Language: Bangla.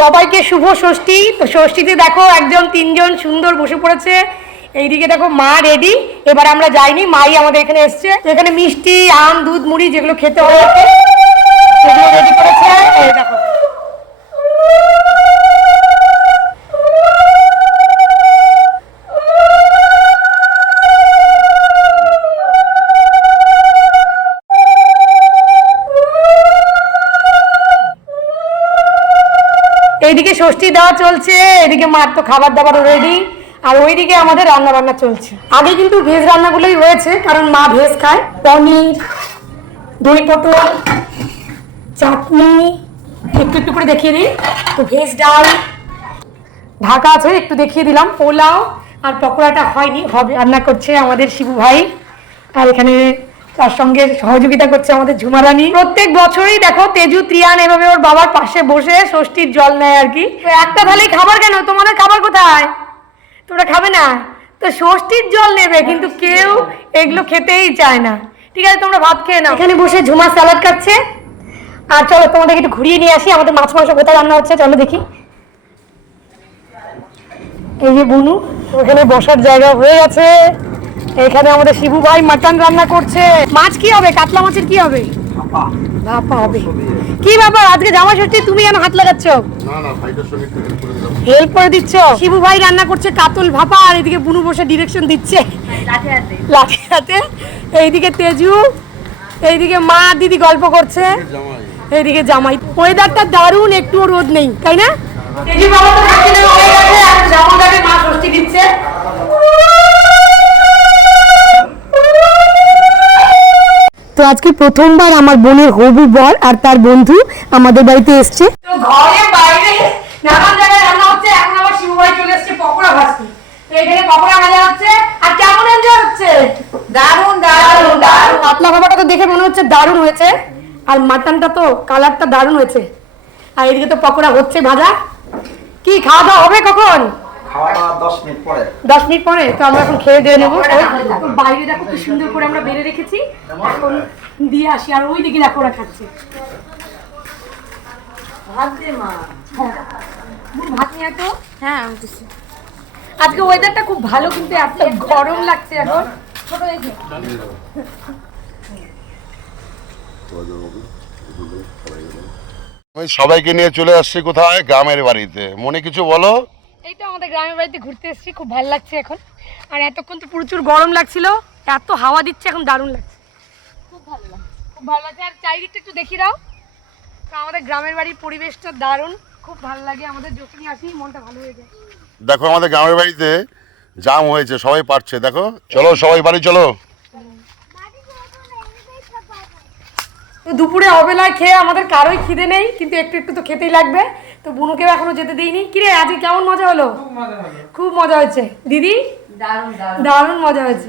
সবাইকে শুভ ষষ্ঠী। তো ষষ্ঠীতে দেখো একজন, তিনজন সুন্দর বসে পড়েছে। এইদিকে দেখো মা রেডি। এবার আমরা যাইনি, মাই আমাদের এখানে এসছে। এখানে মিষ্টি, আম, দুধ, মুড়ি যেগুলো খেতে সেগুলো রেডি করেছে এইদিকে ষষ্ঠী দেওয়া চলছে এদিকে মার তো খাবার দাবার রেডি আর ওইদিকে আমাদের রান্না বান্না চলছে। আগে কিন্তু ভেজ রান্নাগুলোই হয়েছে কারণ মা ভেজ খায়। পনির, দই পটল, চাটনি, একটু একটু করে দেখিয়ে দিই। তো ভেজ ডাল, ঢাকা আছে, একটু দেখিয়ে দিলাম। পোলাও, আর পকোড়াটা হয়নি, হবে রান্না করছে আমাদের শিবু ভাই। আর এখানে তার সঙ্গে সহযোগিতা করছে আমাদের ঝুমারানি প্রত্যেক বছরই দেখো তেজু, ত্রিয়ান এভাবে ওর বাবার পাশে বসে ষষ্ঠীর জল নেয় আর কি। একটা থালি খাবার কেন? তোমাদের খাবার কোথায়? তোমরা খাবে না? তো ষষ্ঠীর জল নেবে, কিন্তু কেউ এগুলো খেতেই চায় না। ঠিক আছে, তোমরা ভাত খেয়ে নাও। এখানে বসে ঝুমা স্যালাড খাচ্ছে। আর চলো, তোমাদেরকে একটু ঘুরিয়ে নিয়ে আসি। আমাদের মাছ, মাংস কোথায় রান্না হচ্ছে, চলো দেখি। এই যে বুনু, ওখানে বসার জায়গা হয়ে গেছে। এখানে আমাদের শিবু ভাই মাটন রান্না করছে। মাছ কি হবে? কাতলা মাছের কি হবে? ভাপা। হবে। কি ব্যাপার? আজকে জামা ষষ্ঠী তুমি কেন হাত লাগাচ্ছ? না না ভাইটার সঙ্গে একটু help করে দিলাম। হেল্প করে দিচ্ছ? শিবু ভাই রান্না করছে কাতল ভাপা আর এদিকে বুনু বসে ডিরেকশন দিচ্ছে। লাঠি হাতে। এইদিকে তেজু এইদিকে মা দিদি গল্প করছে। জামাই। এইদিকে জামাই। ওয়েদারটা দারুণ একটুও রোদ নেই তাই না? তেজু বাবা তো তো আজকে প্রথমবার আমার বোনের হবু বর আর তার বন্ধু আমাদের বাড়িতে এসছে। তো ঘরে বাইরে নানান জায়গায় রান্না হচ্ছে, এখন শিবু ভাই চলে এসছে পকোড়া ভাজতে। তো এখানে পকোড়া ভাজা হচ্ছে, আর কেমন এনজয় হচ্ছে? দারুণ পাতলা ভাবাটা তো দেখে মনে হচ্ছে দারুণ হয়েছে। আর মাটনটা তো কালারটা দারুণ হয়েছে। আর এদিকে তো পকোড়া হচ্ছে ভাজা। কি খাওয়া দাওয়া হবে কখন? দশ মিনিট পরে। দশ মিনিট পরে? তো আমরা এখন খেয়ে দিয়ে নেব। বাইরে দেখো কি সুন্দর করে আমরা বেড়ে রেখেছি। এখন দিয়ে আসি আর ওই দিকে দেখো ওরা খাচ্ছে। হ্যাঁ। বুড়ি, ভাত নিয়ে তো। হ্যাঁ আজকে ওয়েদারটা খুব ভালো কিন্তু এত গরম লাগছে এখন। ছোট দেখে আমি সবাইকে নিয়ে চলে আসছি কোথায়? গ্রামের বাড়িতে। মনে কিছু বলো? এই তো আমাদের গ্রামের বাড়িতে ঘুরতে এসেছি খুব ভালো লাগছে এখন। আর এতক্ষণ তো প্রচুর গরম লাগছিল এত হাওয়া দিচ্ছে এখন দারুণ লাগছে। খুব ভালো লাগছে। খুব ভালো লাগছে। আর চারিদিকটা একটু দেখিয়ে দাও। তো আমাদের গ্রামের বাড়ির পরিবেশটা দারুণ। খুব ভালো লাগে আমাদের যখনই আসি মনটা ভালো হয়ে যায়। দেখো আমাদের গ্রামের বাড়িতে জাম হয়েছে সবাই পারছে দেখো। চলো সবাই বাড়ি চলো। তো দুপুরে অবেলায় খেয়ে আমাদের কারোই খিদে নেই কিন্তু একটু একটু তো খেতেই লাগবে। তো বুনুকেও এখনও যেতে দিইনি। কিরে আজকে কেমন মজা হলো? খুব মজা হয়েছে। দিদি? দারুণ। দারুণ মজা হয়েছে।